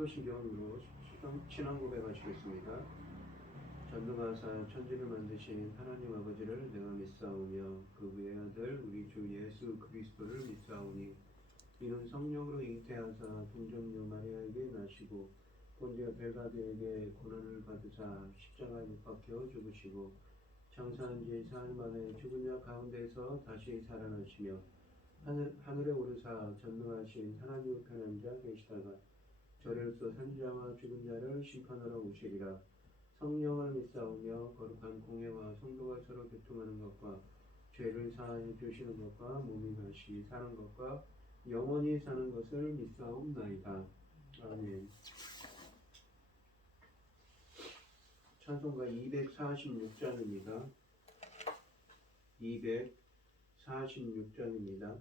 사도신경으로 신앙 고백하시겠습니다. 전능하사 천지를 만드신 하나님 아버지를 내가 믿사오며 그 외의 아들 우리 주 예수 그리스도를 믿사오니 이는 성령으로 잉태하사 동정녀 마리아에게 나시고 본디오 벨가드에게 고난을 받으사 십자가에 못 박혀 죽으시고 장사한 지 사흘 만에 죽은 자 가운데서 다시 살아나시며 하늘에 오르사 전능하신 하나님 우편에 앉아 계시다가 저리로서 산자와 죽은 자를 심판하러 오시리라. 성령을 믿사오며 거룩한 공예와 성도가 서로 교통하는 것과 죄를 사하여 주시는 것과 몸이 다시 사는 것과 영원히 사는 것을 믿사옵나이다. 아멘. 찬송가 246장입니다. 246장입니다.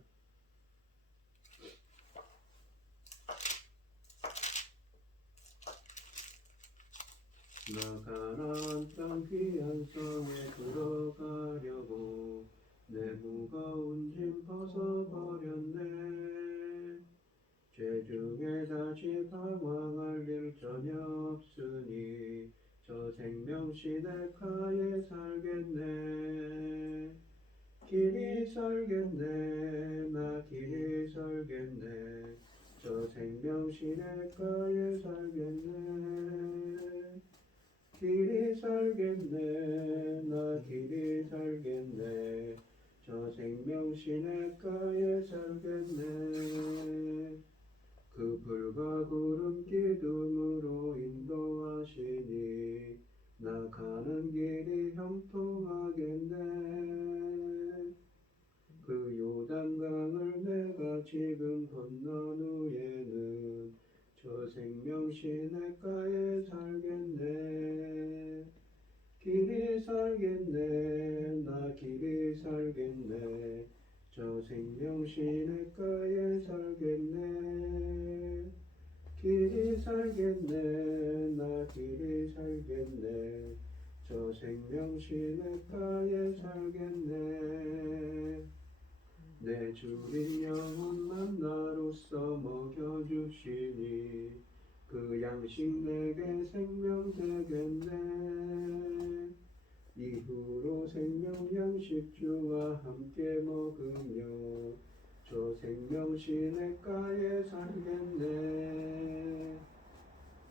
나 가나안 땅 귀한 성에 들어가려고 내 무거운 짐 벗어버렸네. 죄 중에 다시 방황할 일 전혀 없으니 저 생명 시냇가에 살겠네. 길이 살겠네. 나 길이 살겠네. 저 생명 시냇가에 살겠네. 길이 살겠네. 나 길이 살겠네. 저 생명 시냇가에 살겠네. 그 불과 구름 기둥으로 인도하시니 나 가는 길이 형통하겠네. 그 요단강을 내가 지금 건넌 후에는 저 생명 시냇가에 살겠네. 길이 살겠네. 나 길이 살겠네. 저 생명 시냇가에 살겠네. 길이 살겠네. 나 길이 살겠네. 저 생명 시냇가에 살겠네. 내 주린 영혼만 나로서 먹여주시니 그 양식 내게 생명 되겠네. 이후로 생명 양식 주와 함께 먹으며 저 생명 시냇가에 살겠네.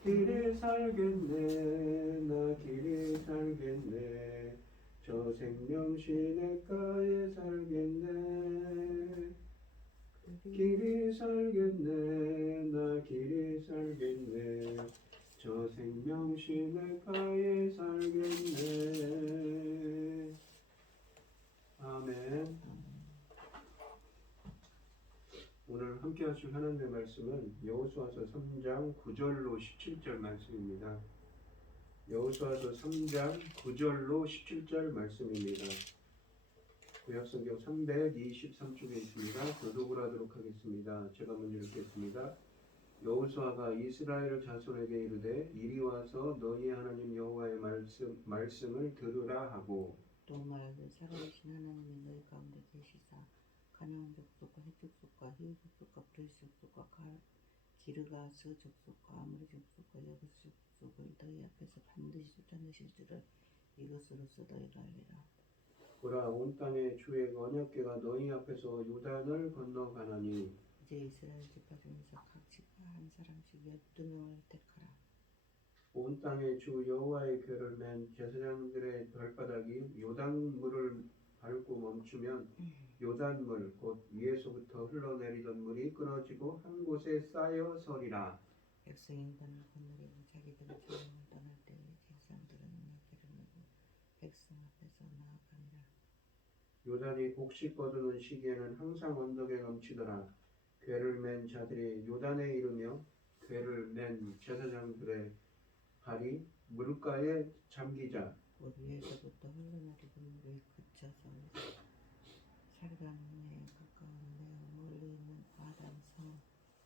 길이 살겠네. 나 길이 살겠네. 저 생명 시냇가에 살겠네. 길이 살겠네. 나 길이 살겠네. 저 생명 시냇가에 살겠네. 아멘. 오늘 함께 하실 하나님의 말씀은 여호수아서 3장 9절로 17절 말씀입니다. 여호수아서 3장 9절로 17절 말씀입니다. 구약성경 323쪽에 있습니다. 교독을 하도록 하겠습니다. 제가 먼저 읽겠습니다. 여호수아가 이스라엘 자손에게 이르되 이리 와서 너희 하나님 여호와의 말씀을 들으라 하고 또 말하되 살아계신 하나님이 너희 가운데 계시사 가나안 족속과 헷 족속과 히브 족속과 브리스 족속과 기르가스 족속과 아모리 족속과 여부스 족속을 너희 앞에서 반드시 쫓아내실 줄을 이것으로써 너희가 알리라. 보라 온 땅에 주의 언약궤가 너희 앞에서 요단을 건너가나니 이제 이스라엘 지파 중에서 각 지파 한 사람씩 12명을 택하라. 온 땅에 주 여호와의 궤를 맨 제사장들의 발바닥이 요단물을 밟고 멈추면 요단물 곧 위에서부터 흘러내리던 물이 끊어지고 한 곳에 쌓여 서리라. 백성이 요단을 건너려고 자기들의 자랑을 떠날 때에 제사장들은 언약궤를 메고 백성 앞에서 나아가니라. 요단이 곡식 거두는 시기에는 항상 언덕에 넘치더라. 궤를 맨 자들이 요단에 이르며 궤를 맨 제사장들의 발이 물가에 잠기자 곧 위에서부터 흘러내리던 물이 그쳐서 살강에 가까운 매우 멀리 있는 바단 성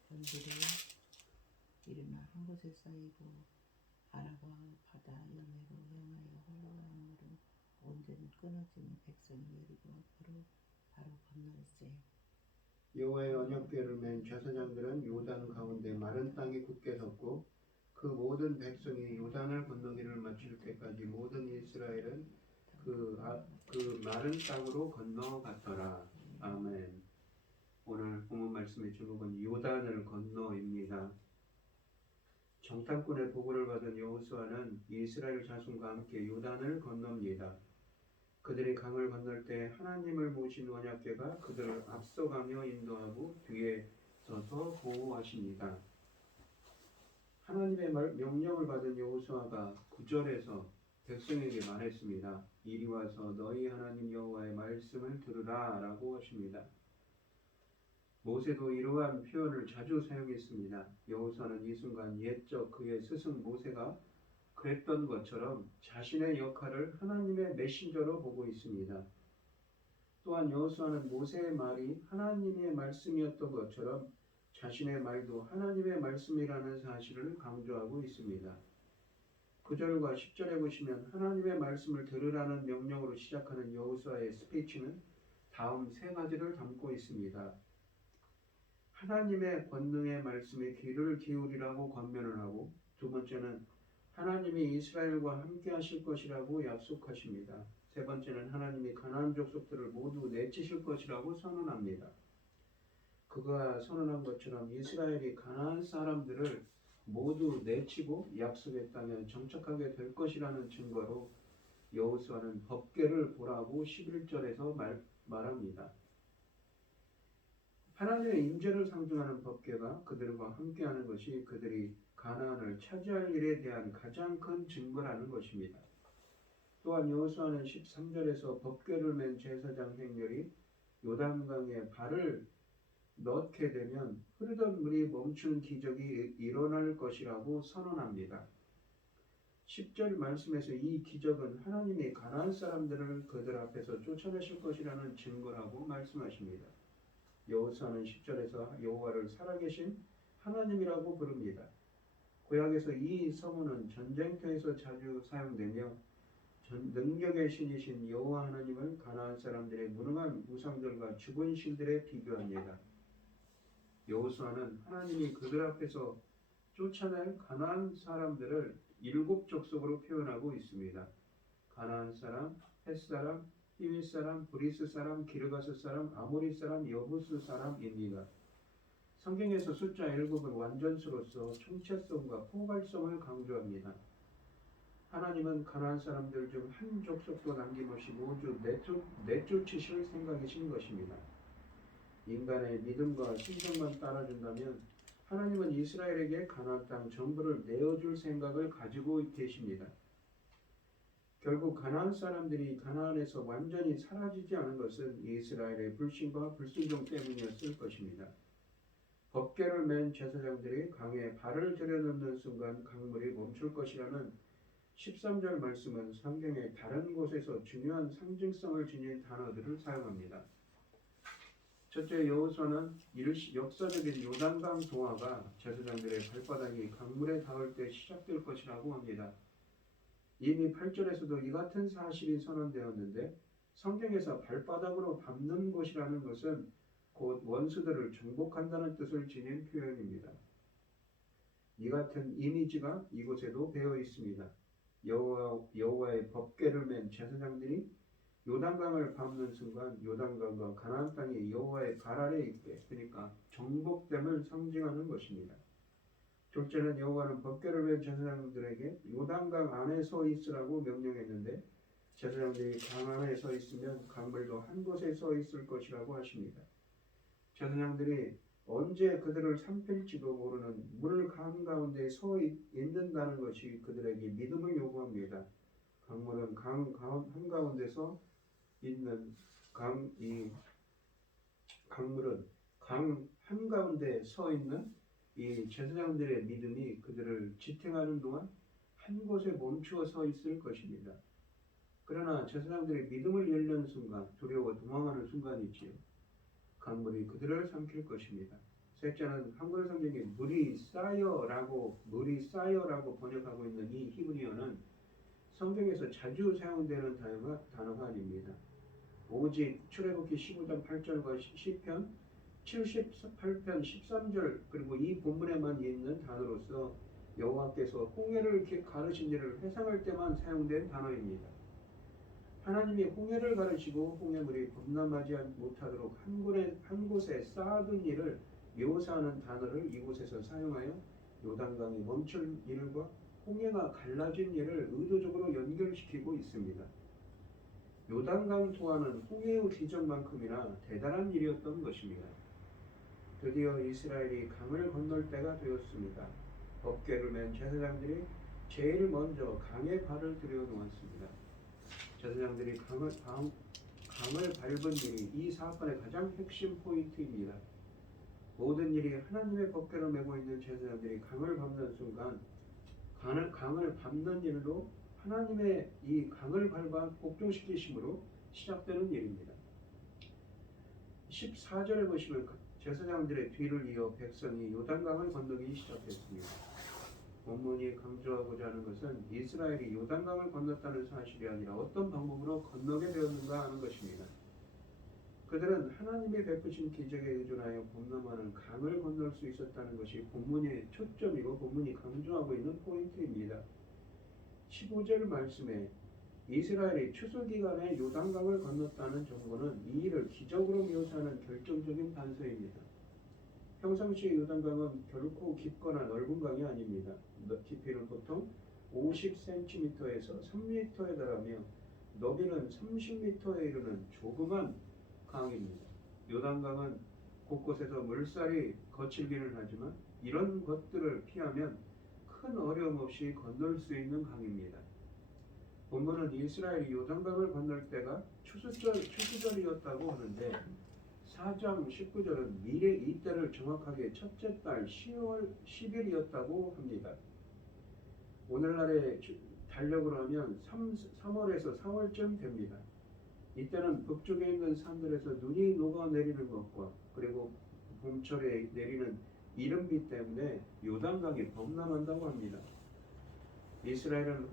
견디를 이르나 한 곳에 쌓이고 아라바 바다 연해로 향하여 흘러가는 물은 온전히 끊어지니 백성이 여리고 앞으로 바로 건널세. 여호와의 언약궤를 맨 제사장들은 요단 가운데 마른 땅에 굳게 섰고 그 모든 백성이 요단을 건너기를 마칠 때까지 모든 이스라엘은 그 마른 땅으로 건너갔더라. 아멘. 오늘 본문 말씀의 제목은 요단을 건너입니다. 정탐꾼의 보고를 받은 여호수아는 이스라엘 자손과 함께 요단을 건넙니다. 그들이 강을 건널 때 하나님을 모신 언약궤가 그들을 앞서가며 인도하고 뒤에 서서 보호하십니다. 하나님의 명령을 받은 여호수아가 9절에서 백성에게 말했습니다. 이리 와서 너희 하나님 여호와의 말씀을 들으라 라고 하십니다. 모세도 이러한 표현을 자주 사용했습니다. 여호수아는 이 순간 옛적 그의 스승 모세가 그랬던 것처럼 자신의 역할을 하나님의 메신저로 보고 있습니다. 또한 여호수아는 모세의 말이 하나님의 말씀이었던 것처럼 자신의 말도 하나님의 말씀이라는 사실을 강조하고 있습니다. 9절과 10절에 보시면 하나님의 말씀을 들으라는 명령으로 시작하는 여호수아의 스피치는 다음 세 가지를 담고 있습니다. 하나님의 권능의 말씀에 귀를 기울이라고 권면을 하고, 두 번째는 하나님이 이스라엘과 함께 하실 것이라고 약속하십니다. 세 번째는 하나님이 가나안 족속들을 모두 내치실 것이라고 선언합니다. 그가 선언한 것처럼 이스라엘이 가나안 사람들을 모두 내치고 약속의 땅에 정착하게 될 것이라는 증거로 여호수아는 법궤를 보라고 11절에서 말합니다. 하나님의 임재를 상징하는 법궤가 그들과 함께하는 것이 그들이 가나안을 차지할 일에 대한 가장 큰 증거라는 것입니다. 또한 여호수아는 13절에서 법궤를 맨 제사장 행렬이 요단강에 발을 넣게 되면 흐르던 물이 멈추는 기적이 일어날 것이라고 선언합니다. 10절 말씀에서 이 기적은 하나님이 가나안 사람들을 그들 앞에서 쫓아내실 것이라는 증거라고 말씀하십니다. 여호수아는 10절에서 여호와를 살아계신 하나님이라고 부릅니다. 구약에서 이 서문은 전쟁터에서 자주 사용되며 능력의 신이신 여호와 하나님을 가나안 사람들의 무능한 우상들과 죽은 신들에 비교합니다. 여호수아는 하나님이 그들 앞에서 쫓아낼 가나안 사람들을 7 족속으로 표현하고 있습니다. 가나안 사람, 헷 사람, 히윗 사람, 브리스 사람, 기르가스 사람, 아모리 사람, 여부스 사람입니다. 성경에서 숫자 7은 완전수로서 총체성과 포괄성을 강조합니다. 하나님은 가나안 사람들 중 한 족속도 남김없이 모두 내쫓으실 생각이신 것입니다. 인간의 믿음과 신성만 따라준다면 하나님은 이스라엘에게 가나안 땅 전부를 내어줄 생각을 가지고 계십니다. 결국 가나안 사람들이 가나안에서 완전히 사라지지 않은 것은 이스라엘의 불신과 불순종 때문이었을 것입니다. 법궤를 맨 제사장들이 강에 발을 들여놓는 순간 강물이 멈출 것이라는 13절 말씀은 성경의 다른 곳에서 중요한 상징성을 지닌 단어들을 사용합니다. 첫째, 여호수아는 역사적인 요단강 동화가 제사장들의 발바닥이 강물에 닿을 때 시작될 것이라고 합니다. 이미 8절에서도 이 같은 사실이 선언되었는데 성경에서 발바닥으로 밟는 것이라는 것은 곧 원수들을 정복한다는 뜻을 지닌 표현입니다. 이 같은 이미지가 이곳에도 배어 있습니다. 여호와의 법궤를 맨 제사장들이 요단강을 밟는 순간 요단강과 가나안 땅이 여호와의 발 아래 있게, 그러니까 정복됨을 상징하는 것입니다. 둘째는 여호와는 법궤를 맨 제사장들에게 요단강 안에 서 있으라고 명령했는데 제사장들이 강 안에 서 있으면 강물도 한 곳에 서 있을 것이라고 하십니다. 제사장들이 언제 그들을 삼킬지도 모르는 물 한가운데 서 있는다는 것이 그들에게 믿음을 요구합니다. 강물은 강 한가운데서 있는 강물은 강 한가운데 서 있는 이 제사장들의 믿음이 그들을 지탱하는 동안 한 곳에 멈추어 서 있을 것입니다. 그러나 제사장들의 믿음을 잃는 순간, 두려워 도망하는 순간이지요. 강물이 그들을 삼킬 것입니다. 셋째는 한글 성경에 물이 쌓여라고 번역하고 있는 이 히브리어는 성경에서 자주 사용되는 단어가 아닙니다. 오직 출애굽기 15장 8절과 시편 78편 13절 그리고 이 본문에만 있는 단어로서 여호와께서 홍해를 가르신 일을 회상할 때만 사용된 단어입니다. 하나님이 홍해를 가르시고 홍해물이 범람하지 못하도록 한 곳에 쌓아둔 일을 묘사하는 단어를 이곳에서 사용하여 요단강이 멈출 일과 홍해가 갈라진 일을 의도적으로 연결시키고 있습니다. 요단강 또한은 홍해의 기적만큼이나 대단한 일이었던 것입니다. 드디어 이스라엘이 강을 건널 때가 되었습니다. 법궤를 맨 제사장들이 제일 먼저 강에 발을 들여놓았습니다. 제사장들이 강을 밟은 일이 이 사건의 가장 핵심 포인트입니다. 모든 일이 하나님의 법궤로 메고 있는 제사장들이 강을 밟는 순간 강을 밟는 일도 하나님의 이 강을 밟아 복종시키심으로 시작되는 일입니다. 14절에 보시면 제사장들의 뒤를 이어 백성이 요단강을 건너기 시작했습니다. 본문이 강조하고자 하는 것은 이스라엘이 요단강을 건넜다는 사실이 아니라 어떤 방법으로 건너게 되었는가 하는 것입니다. 그들은 하나님의 베푸신 기적에 의존하여 범람하는 강을 건널 수 있었다는 것이 본문의 초점이고 본문이 강조하고 있는 포인트입니다. 15절 말씀에 이스라엘이 추수기간에 요단강을 건넜다는 정보는 이 일을 기적으로 묘사하는 결정적인 단서입니다. 평상시의 요단강은 결코 깊거나 넓은 강이 아닙니다. 깊이는 보통 50cm에서 3m에 달하며 너비는 30m에 이르는 조그만 강입니다. 요단강은 곳곳에서 물살이 거칠기는 하지만 이런 것들을 피하면 큰 어려움 없이 건널 수 있는 강입니다. 본문은 이스라엘이 요단강을 건널 때가 추수절이었다고 하는데 4장 19절은 미래 이때를 정확하게 첫째 달 10월 10일이었다고 합니다. 오늘날의 달력으로 하면 3월에서 4월쯤 됩니다. 이때는 북쪽에 있는 산들에서 눈이 녹아내리는 것과 그리고 봄철에 내리는 이른비 때문에 요단강이 범람한다고 합니다. 이스라엘은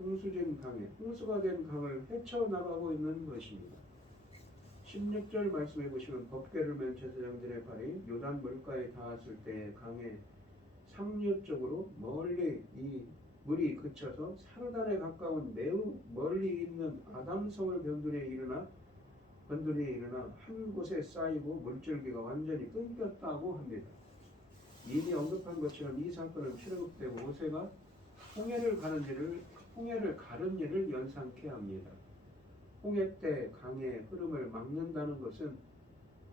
홍수가 된 강을 헤쳐나가고 있는 것입니다. 16절 말씀해 보시면 법궤를 맨 제사장들의 발이 요단 물가에 닿았을 때 강의 상류 쪽으로 멀리 이 물이 그쳐서 사르단에 가까운 매우 멀리 있는 아담성을 변두리에 일어나 한 곳에 쌓이고 물줄기가 완전히 끊겼다고 합니다. 이미 언급한 것처럼 이 사건은 출애굽 때 모세가 홍해를 가른 일을 연상케 합니다. 홍해 때 강의 흐름을 막는다는 것은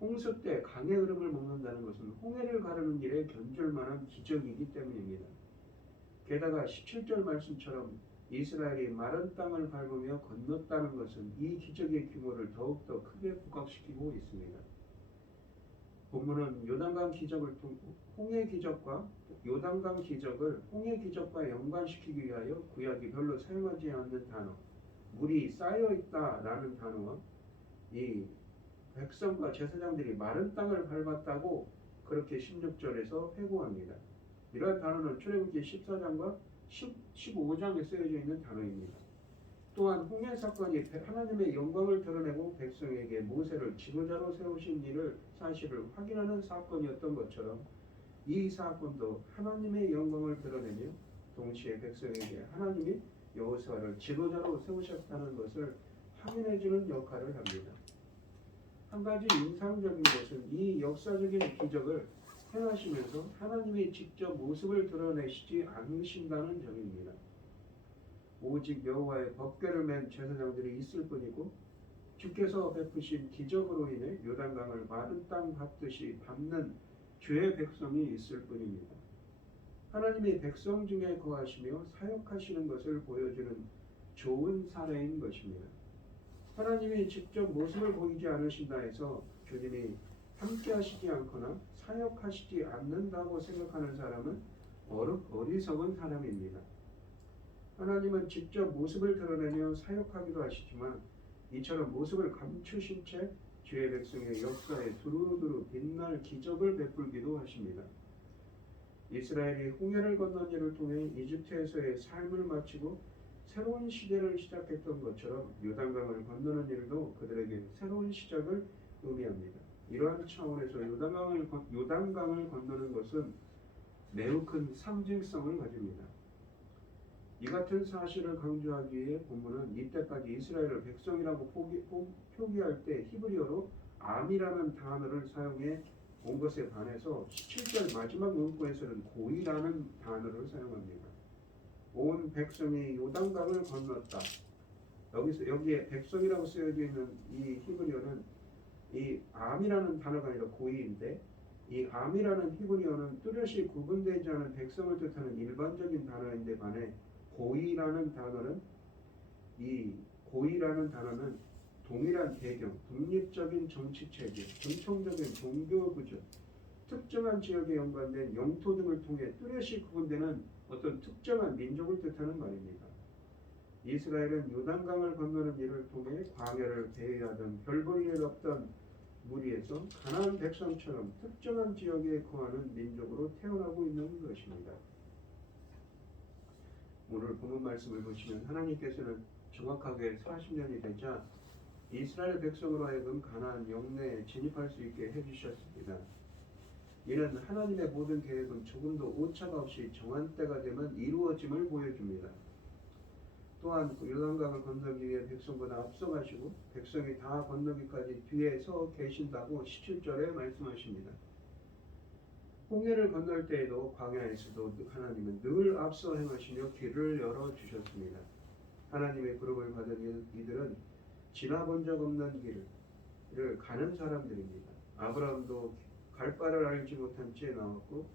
홍수 때 강의 흐름을 막는다는 것은 홍해를 가르는 일에 견줄 만한 기적이기 때문입니다. 게다가 17절 말씀처럼 이스라엘이 마른 땅을 밟으며 건넜다는 것은 이 기적의 규모를 더욱더 크게 부각시키고 있습니다. 본문은 요단강 기적을 홍해 기적과 연관시키기 위하여 구약이 별로 사용하지 않는 단어 물이 쌓여있다라는 단어와 이 백성과 제사장들이 마른 땅을 밟았다고 그렇게 16절에서 회고합니다. 이러한 단어는 출애굽기 14장과 15장에 쓰여져 있는 단어입니다. 또한 홍해 사건이 하나님의 영광을 드러내고 백성에게 모세를 지도자로 세우신 사실을 확인하는 사건이었던 것처럼 이 사건도 하나님의 영광을 드러내며 동시에 백성에게 하나님이 여호수아를 지도자로 세우셨다는 것을 확인해주는 역할을 합니다. 한 가지 인상적인 것은 이 역사적인 기적을 행하시면서 하나님이 직접 모습을 드러내시지 않으신다는 점입니다. 오직 여호와의 법궤를 맨 제사장들이 있을 뿐이고 주께서 베푸신 기적으로 인해 요단강을 마른 땅 밟듯이 밟는 주의 백성이 있을 뿐입니다. 하나님이 백성 중에 거하시며 사역하시는 것을 보여주는 좋은 사례인 것입니다. 하나님이 직접 모습을 보이지 않으신다 해서 주님이 함께 하시지 않거나 사역하시지 않는다고 생각하는 사람은 어리석은 사람입니다. 하나님은 직접 모습을 드러내며 사역하기도 하시지만 이처럼 모습을 감추신 채 주의 백성의 역사에 두루두루 빛날 기적을 베풀기도 하십니다. 이스라엘이 홍해를 건넌 일을 통해 이집트에서의 삶을 마치고 새로운 시대를 시작했던 것처럼 요단강을 건너는 일도 그들에게 새로운 시작을 의미합니다. 이러한 차원에서 요단강을 건너는 것은 매우 큰 상징성을 가집니다. 이 같은 사실을 강조하기 위해 본문은 이때까지 이스라엘을 백성이라고 표기할 때 히브리어로 암이라는 단어를 사용해 온 것에 반해서 17절 마지막 문구에서는 고이라는 단어를 사용합니다. 온 백성이 요단강을 건넜다. 여기에 백성이라고 쓰여져 있는 이 히브리어는 이 암이라는 단어가 아니라 고이인데, 이 암이라는 히브리어는 뚜렷이 구분되지 않은 백성을 뜻하는 일반적인 단어인데 반해 고이라는 단어는 동일한 배경, 독립적인 정치 체제, 전통적인 종교 구조, 특정한 지역에 연관된 영토 등을 통해 뚜렷이 구분되는 어떤 특정한 민족을 뜻하는 말입니다. 이스라엘은 요단강을 건너는 일을 통해 광야를 배회하던 별 볼 일 없던 무리에서 가나안 백성처럼 특정한 지역에 거하는 민족으로 태어나고 있는 것입니다. 오늘 본문 말씀을 보시면 하나님께서는 정확하게 40년이 되자 이스라엘 백성으로 하여금 가나안 영내에 진입할 수 있게 해주셨습니다. 이는 하나님의 모든 계획은 조금도 오차가 없이 정한 때가 되면 이루어짐을 보여줍니다. 또한 요단강을 건너기 위해 백성보다 앞서가시고 백성이 다 건너기까지 뒤에 서 계신다고 17절에 말씀하십니다. 홍해를 건널 때에도 광야에서도 하나님은 늘 앞서 행하시며 길을 열어주셨습니다. 하나님의 부름을 받은 이들은 지나본 적 없는 길을 가는 사람들입니다. 아브라함도 갈 바를 알지 못한 채 나왔고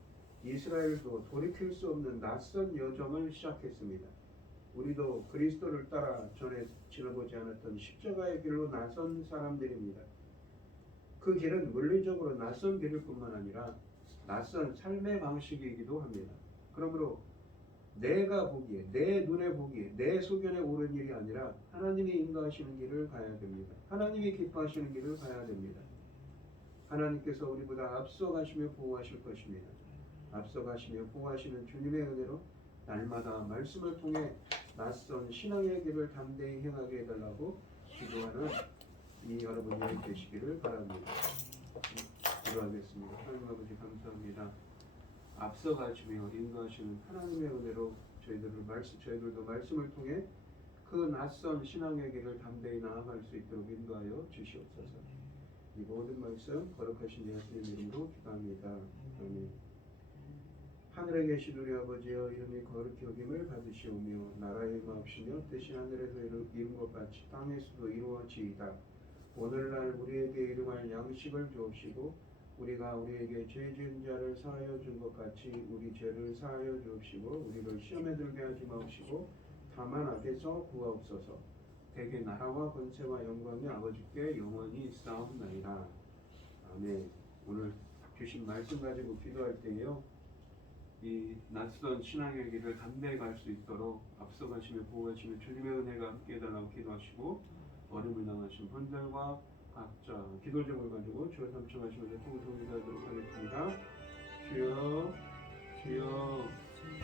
이스라엘도 돌이킬 수 없는 낯선 여정을 시작했습니다. 우리도 그리스도를 따라 전에 지나보지 않았던 십자가의 길로 나선 사람들입니다. 그 길은 물리적으로 낯선 길일 뿐만 아니라 낯선 삶의 방식이기도 합니다. 그러므로 내가 보기에, 내 눈에 보기에, 내 소견에 옳은 일이 아니라 하나님이 인도하시는 길을 가야 됩니다. 하나님이 기뻐하시는 길을 가야 됩니다. 하나님께서 우리보다 앞서가시며 보호하실 것입니다. 앞서가시며 보호하시는 주님의 은혜로 날마다 말씀을 통해 낯선 신앙의 길을 담대히 행하게 해달라고 기도하는 이 여러분이 되시기를 바랍니다. 기도하겠습니다. 하나님 아버지 감사합니다. 앞서가시며 인도하시는 하나님의 은혜로 저희들도 말씀을 통해 그 낯선 신앙의 길을 담대히 나아갈 수 있도록 인도하여 주시옵소서. 이 모든 말씀 거룩하신 예수님 이름으로 기도합니다. 아멘. 하늘에 계신 우리 아버지여, 이름이 거룩히 여김을 받으시오며 나라의 임하옵시며 뜻이 하늘에서 이룬 것 같이 땅에서도 이루어지이다. 오늘날 우리에게 일용할 양식을 주옵시고 우리가 우리에게 죄 지은 자를 사하여 준 것 같이 우리 죄를 사하여 주옵시고 우리를 시험에 들게 하지 마옵시고 다만 악에서 구하옵소서. 대개 나라와 권세와 영광이 아버지께 영원히 있사옵나이다. 아멘. 오늘 주신 말씀 가지고 기도할 때에요, 이 낯선 신앙의 길을 담대히 갈 수 있도록 앞서가시며 보호하시며 주님의 은혜가 함께 해달라고 기도하시고, 어려움을 당하신 분들과 각자 기도 제목을 가지고 주여 삼청하시면서 통성을 기도하도록 하겠습니다. 주여, 주여,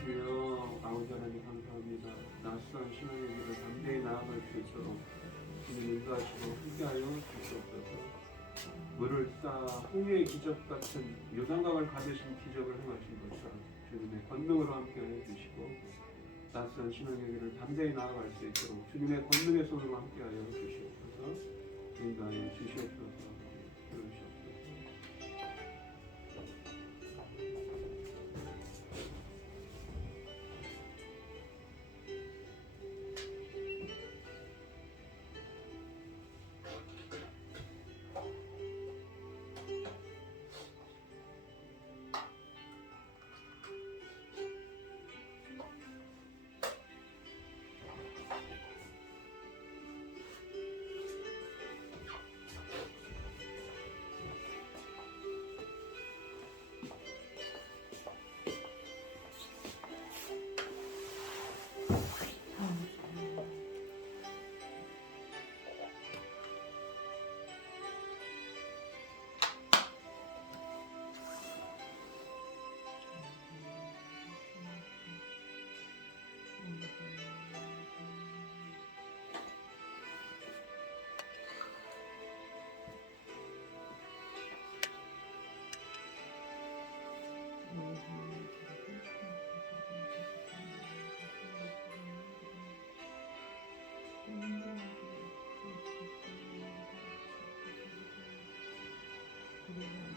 주여. 아버지 하나님 감사합니다. 낯선 신앙의 길을 담대히 나아갈 수 있도록 주님 인도하시고 함께하여 주시옵소서. 물을 쌓아 홍해의 기적 같은 요단강을 가르신 기적을 행하신 것처럼 주님의 권능으로 함께하여 주시고 낯선 신앙의 길을 담대히 나아갈 수 있도록 주님의 권능의 손으로 함께하여 주시옵소서. 인도하여 주시옵소서. 그러시옵소서. 할렐루야